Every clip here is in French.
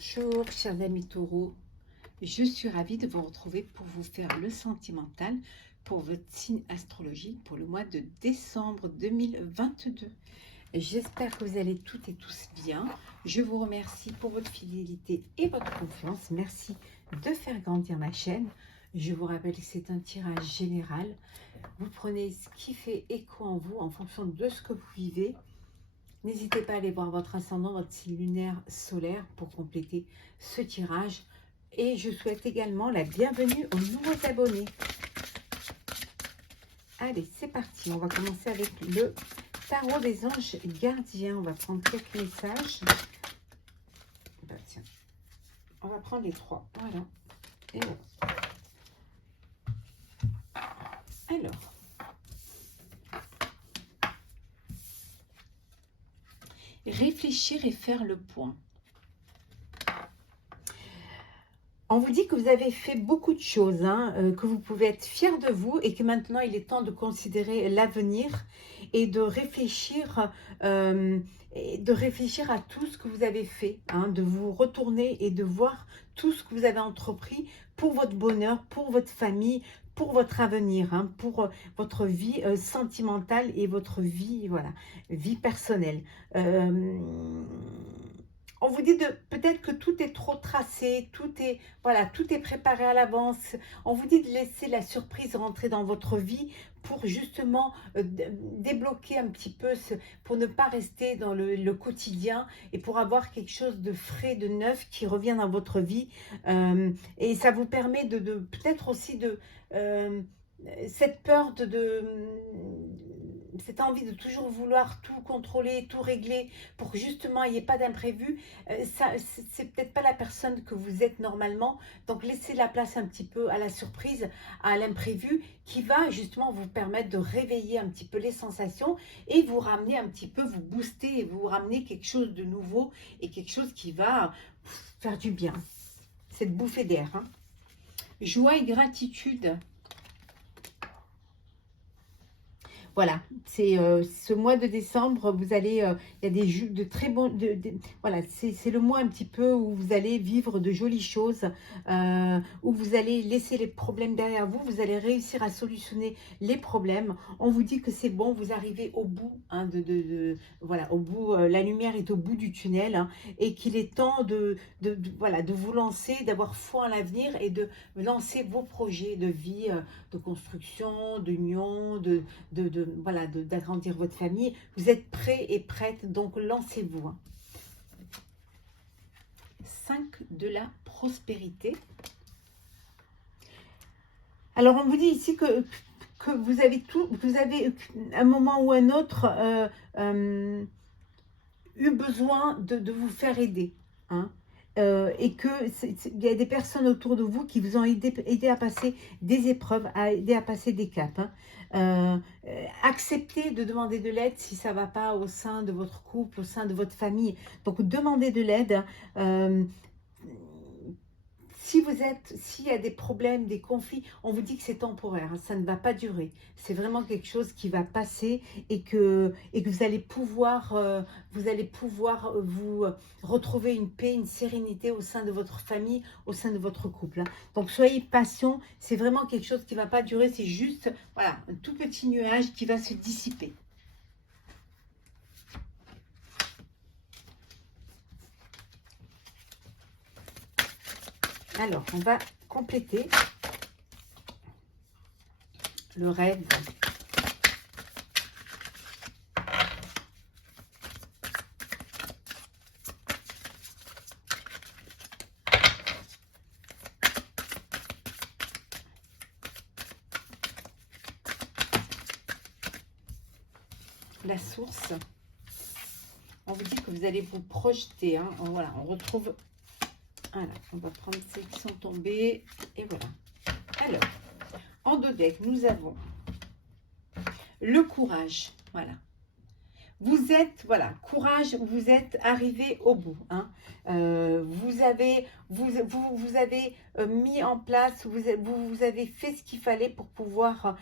Bonjour chers amis taureaux, je suis ravie de vous retrouver pour vous faire le sentimental pour votre signe astrologique pour le mois de décembre 2022. J'espère que vous allez toutes et tous bien. Je vous remercie pour votre fidélité et votre confiance. Merci de faire grandir ma chaîne. Je vous rappelle que c'est un tirage général. Vous prenez ce qui fait écho en vous en fonction de ce que vous vivez. N'hésitez pas à aller voir votre ascendant, votre signe lunaire solaire pour compléter ce tirage. Et je souhaite également la bienvenue aux nouveaux abonnés. Allez, c'est parti. On va commencer avec le tarot des anges gardiens. On va prendre quelques messages. Ben, tiens, on va prendre les trois. Voilà. Et voilà. Alors. Réfléchir et faire le point. On vous dit que vous avez fait beaucoup de choses, que vous pouvez être fier de vous et que maintenant il est temps de considérer l'avenir et de réfléchir à tout ce que vous avez fait, de vous retourner et de voir tout ce que vous avez entrepris pour votre bonheur, pour votre famille, pour votre avenir, pour votre vie sentimentale et votre vie, voilà, vie personnelle. On vous dit de peut-être que tout est trop tracé, tout est préparé à l'avance. On vous dit de laisser la surprise rentrer dans votre vie pour justement débloquer un petit peu, pour ne pas rester dans le quotidien et pour avoir quelque chose de frais, de neuf qui revient dans votre vie. Et ça vous permet de peut-être aussi de cette peur cette envie de toujours vouloir tout contrôler, tout régler pour que justement il n'y ait pas d'imprévu, c'est peut-être pas la personne que vous êtes normalement. Donc laissez la place un petit peu à la surprise, à l'imprévu qui va justement vous permettre de réveiller un petit peu les sensations et vous ramener un petit peu, vous booster et vous ramener quelque chose de nouveau et quelque chose qui va faire du bien. Cette bouffée d'air. Joie et gratitude. Voilà, c'est ce mois de décembre, vous allez, il y a de très bons, voilà, c'est le mois un petit peu où vous allez vivre de jolies choses, où vous allez laisser les problèmes derrière vous, vous allez réussir à solutionner les problèmes. On vous dit que c'est bon, vous arrivez au bout, voilà, au bout, la lumière est au bout du tunnel, et qu'il est temps voilà, de vous lancer, d'avoir foi en l'avenir et de lancer vos projets de vie, de construction, d'union, voilà, d'agrandir votre famille. Vous êtes prêts et prêtes, donc lancez-vous. 5 de la prospérité. Alors on vous dit ici que vous avez à un moment ou un autre eu besoin de vous faire aider, et qu'il y a des personnes autour de vous qui vous ont aidé à passer des épreuves, à aider à passer des caps. Acceptez de demander de l'aide si ça ne va pas au sein de votre couple, au sein de votre famille. Donc demandez de l'aide. S'il y a des problèmes, des conflits, on vous dit que c'est temporaire, ça ne va pas durer. C'est vraiment quelque chose qui va passer et que vous allez pouvoir vous retrouver une paix, une sérénité au sein de votre famille, au sein de votre couple. Donc soyez patient, c'est vraiment quelque chose qui ne va pas durer, c'est juste voilà, un tout petit nuage qui va se dissiper. Alors, on va compléter le rêve. La source. On vous dit que vous allez vous projeter. Voilà, on retrouve... Voilà, on va prendre celles qui sont tombées. Et voilà. Alors, en dos deck, nous avons le courage. Voilà. Vous êtes, voilà, courage, vous êtes arrivé au bout. Vous avez mis en place, vous avez fait ce qu'il fallait pour pouvoir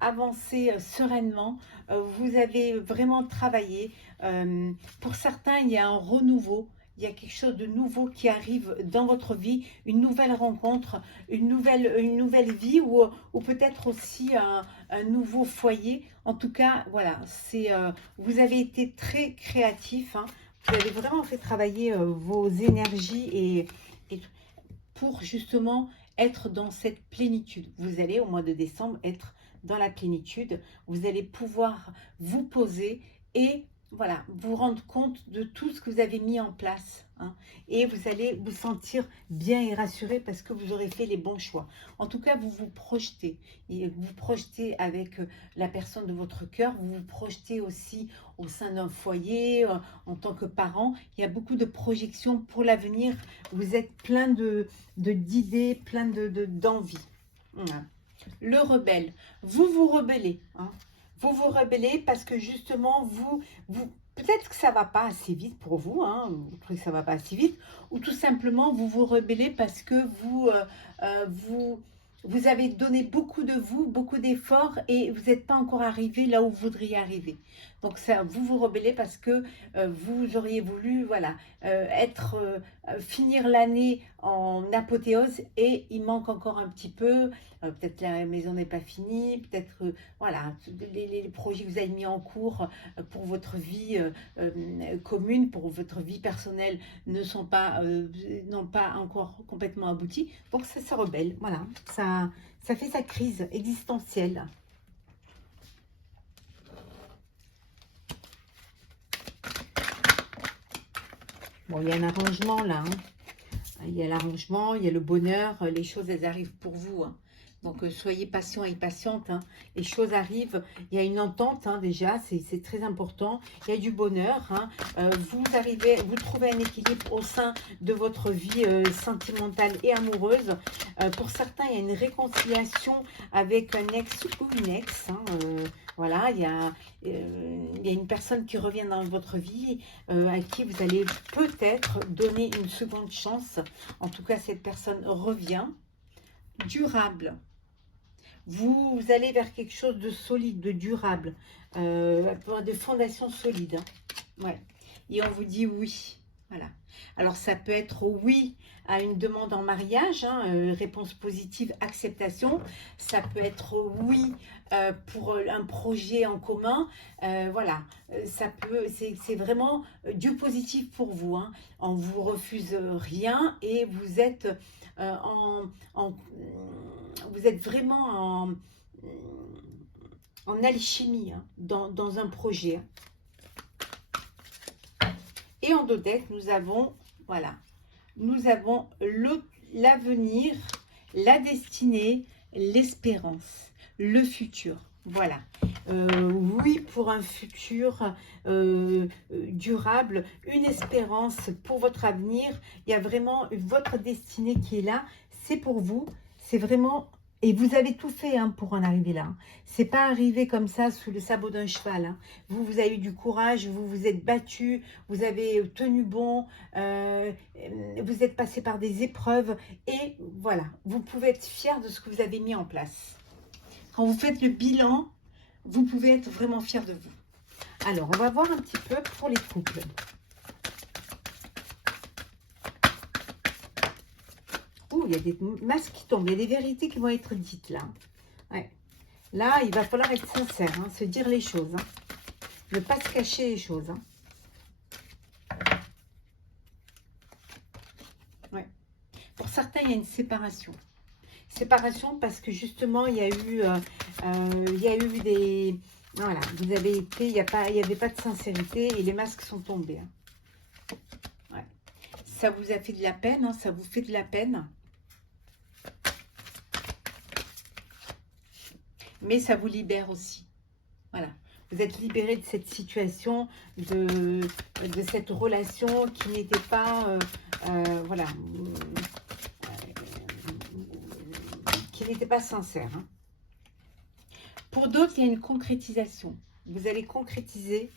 avancer sereinement. Vous avez vraiment travaillé. Pour certains, il y a un renouveau il y a quelque chose de nouveau qui arrive dans votre vie, une nouvelle rencontre, une nouvelle vie ou peut-être aussi un nouveau foyer. En tout cas, voilà, vous avez été très créatif, hein. Vous avez vraiment fait travailler vos énergies et pour justement être dans cette plénitude. Vous allez au mois de décembre être dans la plénitude. Vous allez pouvoir vous poser et voilà, vous rendre compte de tout ce que vous avez mis en place, hein, et vous allez vous sentir bien et rassuré parce que vous aurez fait les bons choix. En tout cas, vous vous projetez. Et vous vous projetez avec la personne de votre cœur. Vous vous projetez aussi au sein d'un foyer, en tant que parent. Il y a beaucoup de projections pour l'avenir. Vous êtes plein d'idées, plein d'envie. Voilà. Le rebelle. Vous vous rebellez, hein. Vous vous rebellez parce que justement, peut-être que ça ne va pas assez vite pour vous, hein, vous trouvez que ça ne va pas assez vite, ou tout simplement, vous vous rebellez parce que vous avez donné beaucoup de vous, beaucoup d'efforts, et vous n'êtes pas encore arrivé là où vous voudriez arriver. Donc, ça, vous vous rebellez parce que vous auriez voulu, voilà, finir l'année en apothéose, et il manque encore un petit peu. Peut-être la maison n'est pas finie, peut-être voilà, les projets que vous avez mis en cours pour votre vie commune, pour votre vie personnelle n'ont pas encore complètement abouti. Donc ça se rebelle, voilà, ça fait sa crise existentielle. Bon, il y a un arrangement là, hein. Il y a l'arrangement, il y a le bonheur, les choses elles arrivent pour vous, hein. Donc soyez patient et patiente, hein. Les choses arrivent, il y a une entente, hein, déjà, c'est très important. Il y a du bonheur, hein. Vous trouvez un équilibre au sein de votre vie sentimentale et amoureuse. Pour certains, il y a une réconciliation avec un ex ou une ex, hein. Voilà, il y a une personne qui revient dans votre vie, à qui vous allez peut-être donner une seconde chance. En tout cas, cette personne revient. Durable. Vous allez vers quelque chose de solide, de durable, de fondation solide, hein. Ouais. Et on vous dit oui. Voilà. Alors, ça peut être oui à une demande en mariage, hein, réponse positive, acceptation. Ça peut être oui pour un projet en commun. Voilà. C'est vraiment du positif pour vous, hein. On ne vous refuse rien et vous êtes vous êtes vraiment en alchimie, hein, dans un projet. Et en dos deck, nous avons, voilà, nous avons l'avenir, la destinée, l'espérance, le futur. Voilà. Oui pour un futur durable, une espérance pour votre avenir. Il y a vraiment votre destinée qui est là. C'est pour vous. C'est vraiment... Et vous avez tout fait, hein, pour en arriver là. C'est pas arrivé comme ça sous le sabot d'un cheval, hein. Vous avez eu du courage, vous vous êtes battu, vous avez tenu bon, vous êtes passé par des épreuves. Et voilà, vous pouvez être fier de ce que vous avez mis en place. Quand vous faites le bilan, vous pouvez être vraiment fier de vous. Alors, on va voir un petit peu pour les couples. Oh, il y a des masques qui tombent, il y a des vérités qui vont être dites là. Ouais. Là, il va falloir être sincère, hein, se dire les choses, hein. Ne pas se cacher les choses, hein. Ouais. Pour certains, il y a une séparation. Séparation parce que justement, il y a eu des... Voilà, vous avez été, il n'y avait pas de sincérité et les masques sont tombés, hein. Ouais. Ça vous a fait de la peine, hein, ça vous fait de la peine. Mais ça vous libère aussi. Voilà. Vous êtes libéré de cette situation, de cette relation qui n'était pas... voilà. Qui n'était pas sincère, hein. Pour d'autres, il y a une concrétisation. Vous allez concrétiser.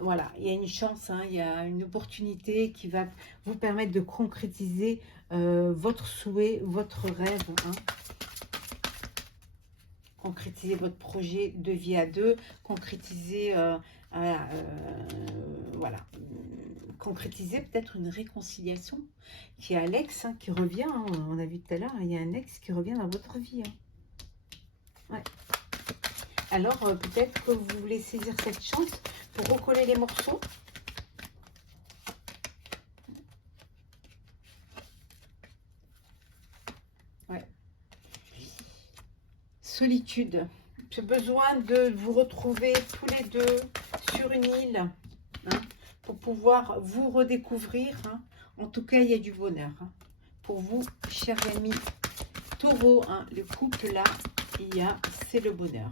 Voilà, il y a une chance, hein, il y a une opportunité qui va vous permettre de concrétiser votre souhait, votre rêve, hein. Concrétiser votre projet de vie à deux, concrétiser, voilà, concrétiser peut-être une réconciliation. Qui a l'ex qui revient, hein, on a vu tout à l'heure, il y a un ex qui revient dans votre vie. Ouais. Alors, peut-être que vous voulez saisir cette chance pour recoller les morceaux. Ouais. Solitude. J'ai besoin de vous retrouver tous les deux sur une île, hein, pour pouvoir vous redécouvrir. Hein. En tout cas, il y a du bonheur. Hein. Pour vous, chers amis Taureau, hein, le couple là, c'est le bonheur.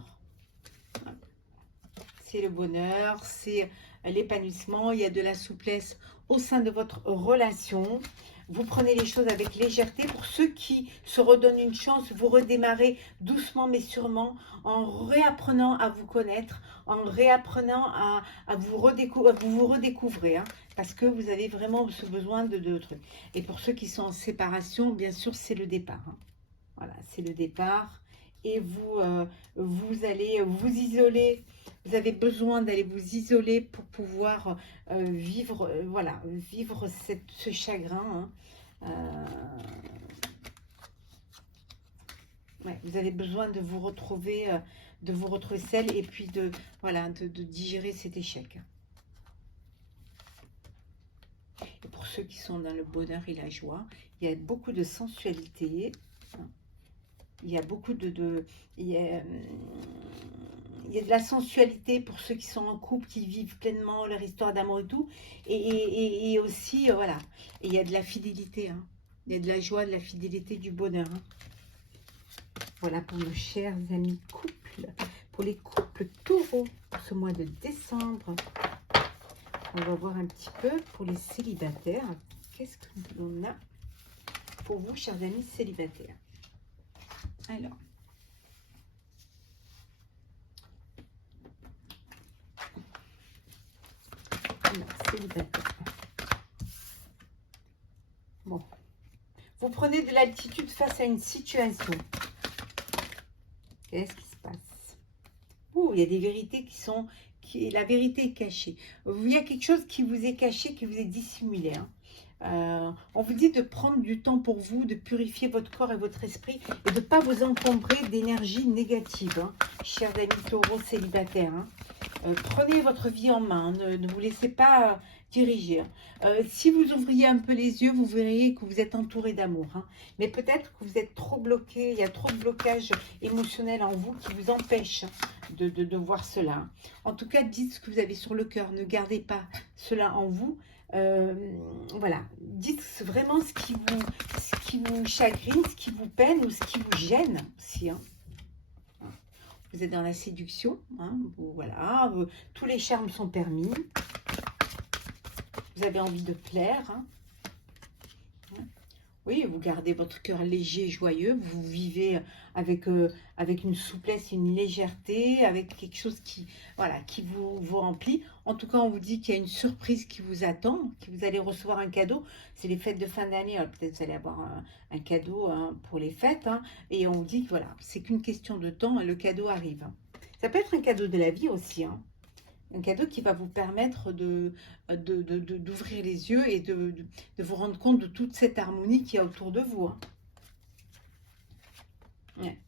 C'est le bonheur, c'est l'épanouissement, il y a de la souplesse au sein de votre relation. Vous prenez les choses avec légèreté. Pour ceux qui se redonnent une chance, vous redémarrez doucement mais sûrement en réapprenant à vous connaître, en réapprenant à vous redécouvrir, hein, parce que vous avez vraiment ce besoin de trucs. Et pour ceux qui sont en séparation, bien sûr, c'est le départ. Hein. Voilà, c'est le départ. Et vous allez vous isoler. Vous avez besoin d'aller vous isoler pour pouvoir vivre, voilà, vivre ce chagrin. Hein. Ouais, vous avez besoin de vous retrouver seul et puis voilà, de digérer cet échec. Et pour ceux qui sont dans le bonheur et la joie, il y a beaucoup de sensualité. Il y a beaucoup il y a de la sensualité pour ceux qui sont en couple, qui vivent pleinement leur histoire d'amour et tout. Et aussi, voilà. Et il y a de la fidélité. Hein. Il y a de la joie, de la fidélité, du bonheur. Hein. Voilà pour nos chers amis couples. Pour les couples taureaux, pour ce mois de décembre. On va voir un petit peu pour les célibataires. Qu'est-ce qu'on a pour vous, chers amis célibataires? Alors, célibataire. Bon, vous prenez de l'altitude face à une situation. Qu'est-ce qui se passe? Ouh, il y a des vérités la vérité est cachée. Il y a quelque chose qui vous est caché, qui vous est dissimulé. Hein. On vous dit de prendre du temps pour vous, de purifier votre corps et votre esprit et de ne pas vous encombrer d'énergie négative, hein, chers amis taureaux célibataires. Hein. Prenez votre vie en main, ne vous laissez pas diriger. Si vous ouvriez un peu les yeux, vous verriez que vous êtes entouré d'amour. Hein. Mais peut-être que vous êtes trop bloqué, il y a trop de blocage émotionnel en vous qui vous empêche de voir cela. En tout cas, dites ce que vous avez sur le cœur, ne gardez pas cela en vous. Voilà, dites vraiment ce qui vous chagrine, ce qui vous peine ou ce qui vous gêne aussi. Hein. Vous êtes dans la séduction, hein, voilà, tous les charmes sont permis. Vous avez envie de plaire. Hein. Oui, vous gardez votre cœur léger, joyeux, vous vivez avec une souplesse, une légèreté, avec quelque chose qui vous remplit. En tout cas, on vous dit qu'il y a une surprise qui vous attend, que vous allez recevoir un cadeau. C'est les fêtes de fin d'année, peut-être vous allez avoir un cadeau hein, pour les fêtes. Hein, et on vous dit que voilà, c'est qu'une question de temps, hein, le cadeau arrive. Ça peut être un cadeau de la vie aussi, hein. Un cadeau qui va vous permettre d'ouvrir les yeux et de vous rendre compte de toute cette harmonie qu'il y a autour de vous. Hein. Ouais.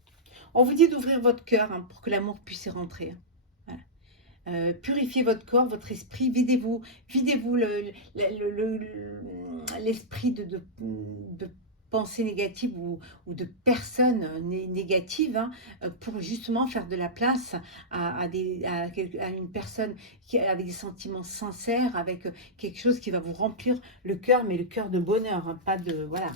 On vous dit d'ouvrir votre cœur hein, pour que l'amour puisse y rentrer. Voilà. Purifiez votre corps, votre esprit, videz-vous l'esprit de pensées négatives ou de personnes négatives hein, pour justement faire de la place à une personne avec des sentiments sincères, avec quelque chose qui va vous remplir le cœur, mais le cœur de bonheur, hein, pas de... Voilà.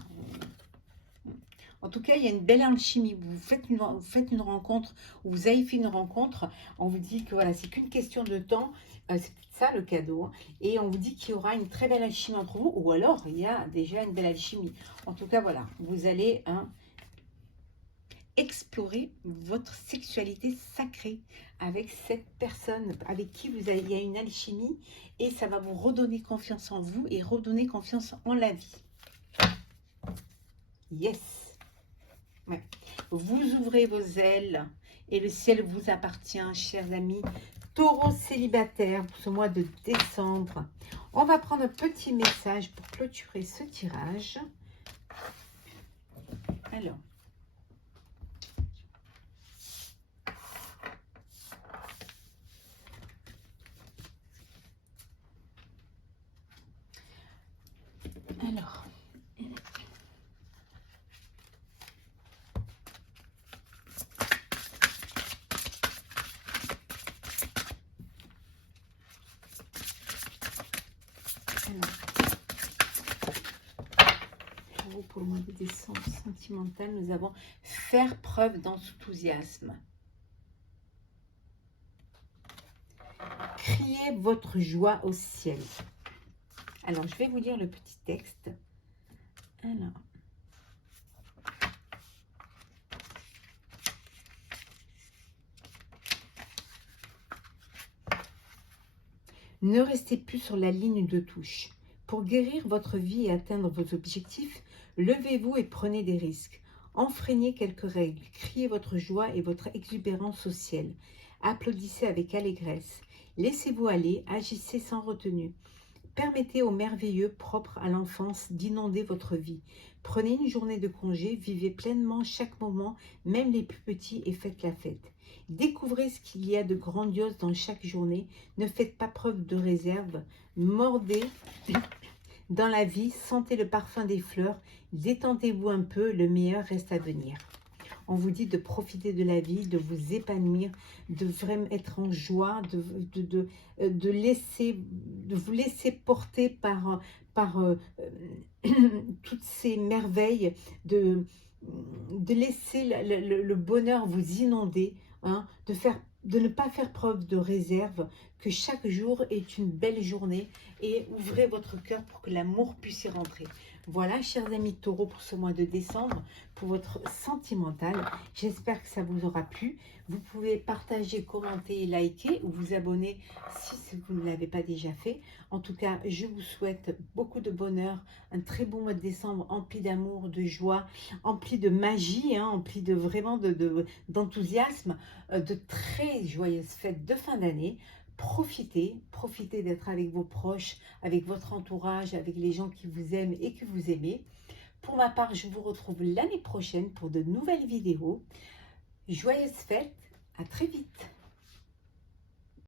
En tout cas, il y a une belle alchimie. Vous faites une rencontre, ou vous avez fait une rencontre, on vous dit que voilà, c'est qu'une question de temps. C'est ça le cadeau. Hein. Et on vous dit qu'il y aura une très belle alchimie entre vous, ou alors il y a déjà une belle alchimie. En tout cas, voilà, vous allez hein, explorer votre sexualité sacrée avec cette personne avec qui il y a une alchimie. Et ça va vous redonner confiance en vous et redonner confiance en la vie. Yes! Ouais. Vous ouvrez vos ailes et le ciel vous appartient, chers amis Taureau célibataire pour ce mois de décembre. On va prendre un petit message pour clôturer ce tirage. Alors. Pour le mois de décembre sentimental, nous avons faire preuve d'enthousiasme. Criez votre joie au ciel. Alors, je vais vous lire le petit texte. Alors. Ne restez plus sur la ligne de touche. Pour guérir votre vie et atteindre vos objectifs, levez-vous et prenez des risques. Enfreignez quelques règles, criez votre joie et votre exubérance au ciel. Applaudissez avec allégresse. Laissez-vous aller, agissez sans retenue. Permettez au merveilleux propre à l'enfance d'inonder votre vie. Prenez une journée de congé, vivez pleinement chaque moment, même les plus petits, et faites la fête. Découvrez ce qu'il y a de grandiose dans chaque journée. Ne faites pas preuve de réserve. Mordez dans la vie, sentez le parfum des fleurs. Détendez-vous un peu, le meilleur reste à venir. On vous dit de profiter de la vie, de vous épanouir, de vraiment être en joie, de vous laisser porter par toutes ces merveilles, de laisser le bonheur vous inonder, hein, de ne pas faire preuve de réserve, que chaque jour est une belle journée, et ouvrez votre cœur pour que l'amour puisse y rentrer. Voilà, chers amis taureaux, pour ce mois de décembre, pour votre sentimental. J'espère que ça vous aura plu. Vous pouvez partager, commenter, liker ou vous abonner si vous ne l'avez pas déjà fait. En tout cas, je vous souhaite beaucoup de bonheur, un très bon mois de décembre empli d'amour, de joie, empli de magie, hein, empli de vraiment d'enthousiasme, de très joyeuses fêtes de fin d'année. Profitez d'être avec vos proches, avec votre entourage, avec les gens qui vous aiment et que vous aimez. Pour ma part, je vous retrouve l'année prochaine pour de nouvelles vidéos. Joyeuses fêtes, à très vite.